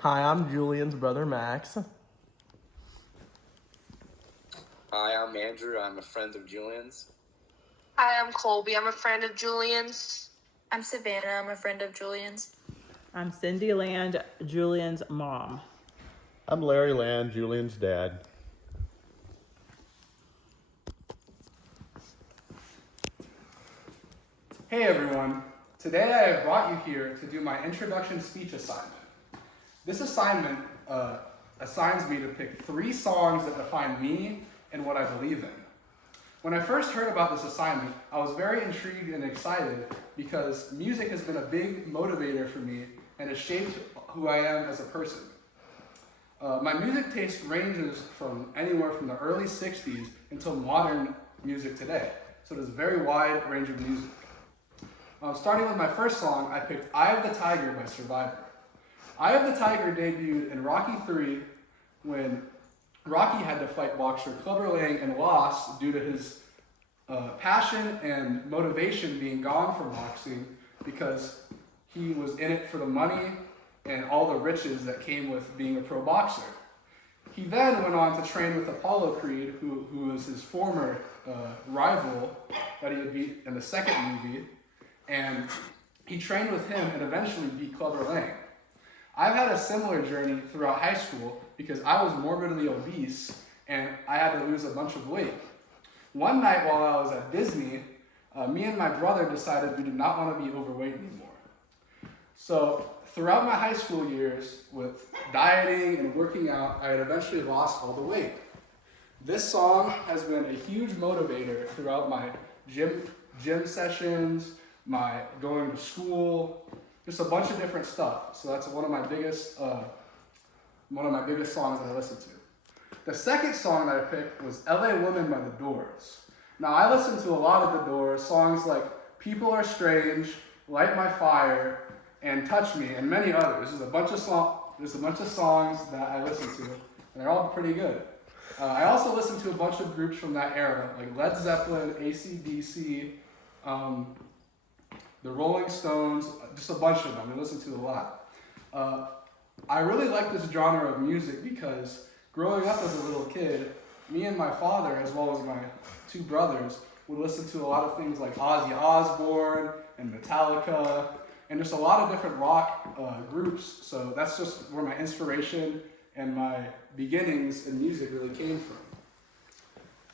Hi, I'm Julian's brother Max. Hi, I'm Andrew. I'm a friend of Julian's. Hi, I'm Colby. I'm a friend of Julian's. I'm Savannah. I'm a friend of Julian's. I'm Cindy Land, Julian's mom. I'm Larry Land, Julian's dad. Hey everyone, today I have brought you here to do my introduction speech assignment. This assignment assigns me to pick 3 songs that define me and what I believe in. When I first heard about this assignment, I was very intrigued and excited because music has been a big motivator for me and has shaped who I am as a person. My music taste ranges from anywhere from the early 60s until modern music today, so there's a very wide range of music. Starting with my first song, I picked Eye of the Tiger by Survivor. Eye of the Tiger debuted in Rocky III when Rocky had to fight boxer Clubber Lang and lost due to his passion and motivation being gone from boxing because he was in it for the money and all the riches that came with being a pro boxer. He then went on to train with Apollo Creed, who was his former rival that he had beat in the second movie, and he trained with him and eventually beat Clubber Lang. I've had a similar journey throughout high school because I was morbidly obese and I had to lose a bunch of weight. One night while I was at Disney, me and my brother decided we did not want to be overweight anymore. So throughout my high school years with dieting and working out, I had eventually lost all the weight. This song has been a huge motivator throughout my gym sessions, my going to school, just a bunch of different stuff. So that's one of my biggest songs that I listen to. The second song that I picked was LA Woman by The Doors. Now I listen to a lot of The Doors, songs like People Are Strange, Light My Fire, and Touch Me, and many others. There's a bunch of songs that I listen to, and they're all pretty good. I also listen to a bunch of groups from that era, like Led Zeppelin, AC/DC, the Rolling Stones, just a bunch of them. I listen to a lot. I really like this genre of music because growing up as a little kid, me and my father, as well as my 2 brothers, would listen to a lot of things like Ozzy Osbourne and Metallica, and just a lot of different rock groups. So that's just where my inspiration and my beginnings in music really came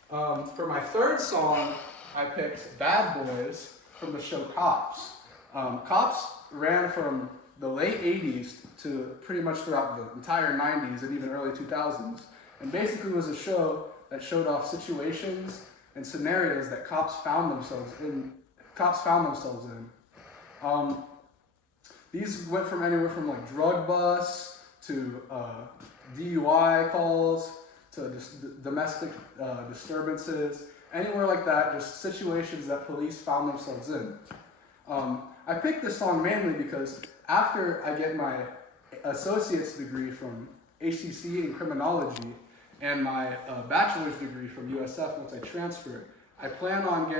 from. For my third song, I picked Bad Boys from the show Cops. Cops ran from the late 80s to pretty much throughout the entire 90s and even early 2000s, and basically was a show that showed off situations and scenarios that cops found themselves in. These went from anywhere from like drug busts to DUI calls to domestic disturbances, anywhere like that, just situations that police found themselves in. I picked this song mainly because after I get my associate's degree from HCC in criminology and my bachelor's degree from USF once I transfer, I plan on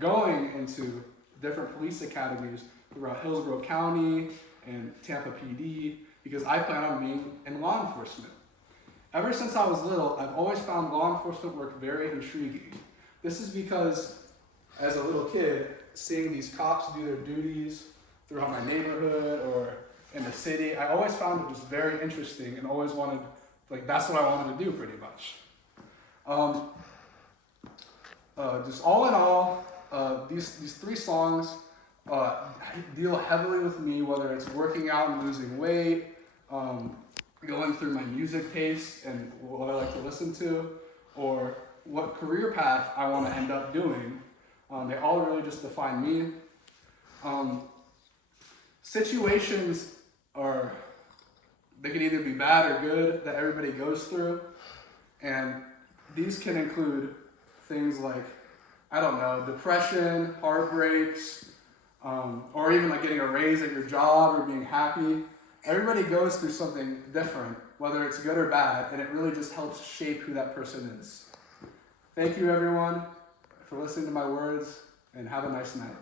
going into different police academies throughout Hillsborough County and Tampa PD because I plan on being in law enforcement. Ever since I was little, I've always found law enforcement work very intriguing. This is because, as a little kid, seeing these cops do their duties throughout my neighborhood or in the city, I always found it just very interesting and always wanted, that's what I wanted to do pretty much. Just all in all, these 3 songs deal heavily with me, whether it's working out and losing weight, going through my music taste and what I like to listen to, or what career path I want to end up doing. They all really just define me. Situations they can either be bad or good that everybody goes through, and these can include things like, depression, heartbreaks, or even like getting a raise at your job or being happy. Everybody goes through something different, whether it's good or bad, and it really just helps shape who that person is. Thank you everyone for listening to my words, and have a nice night.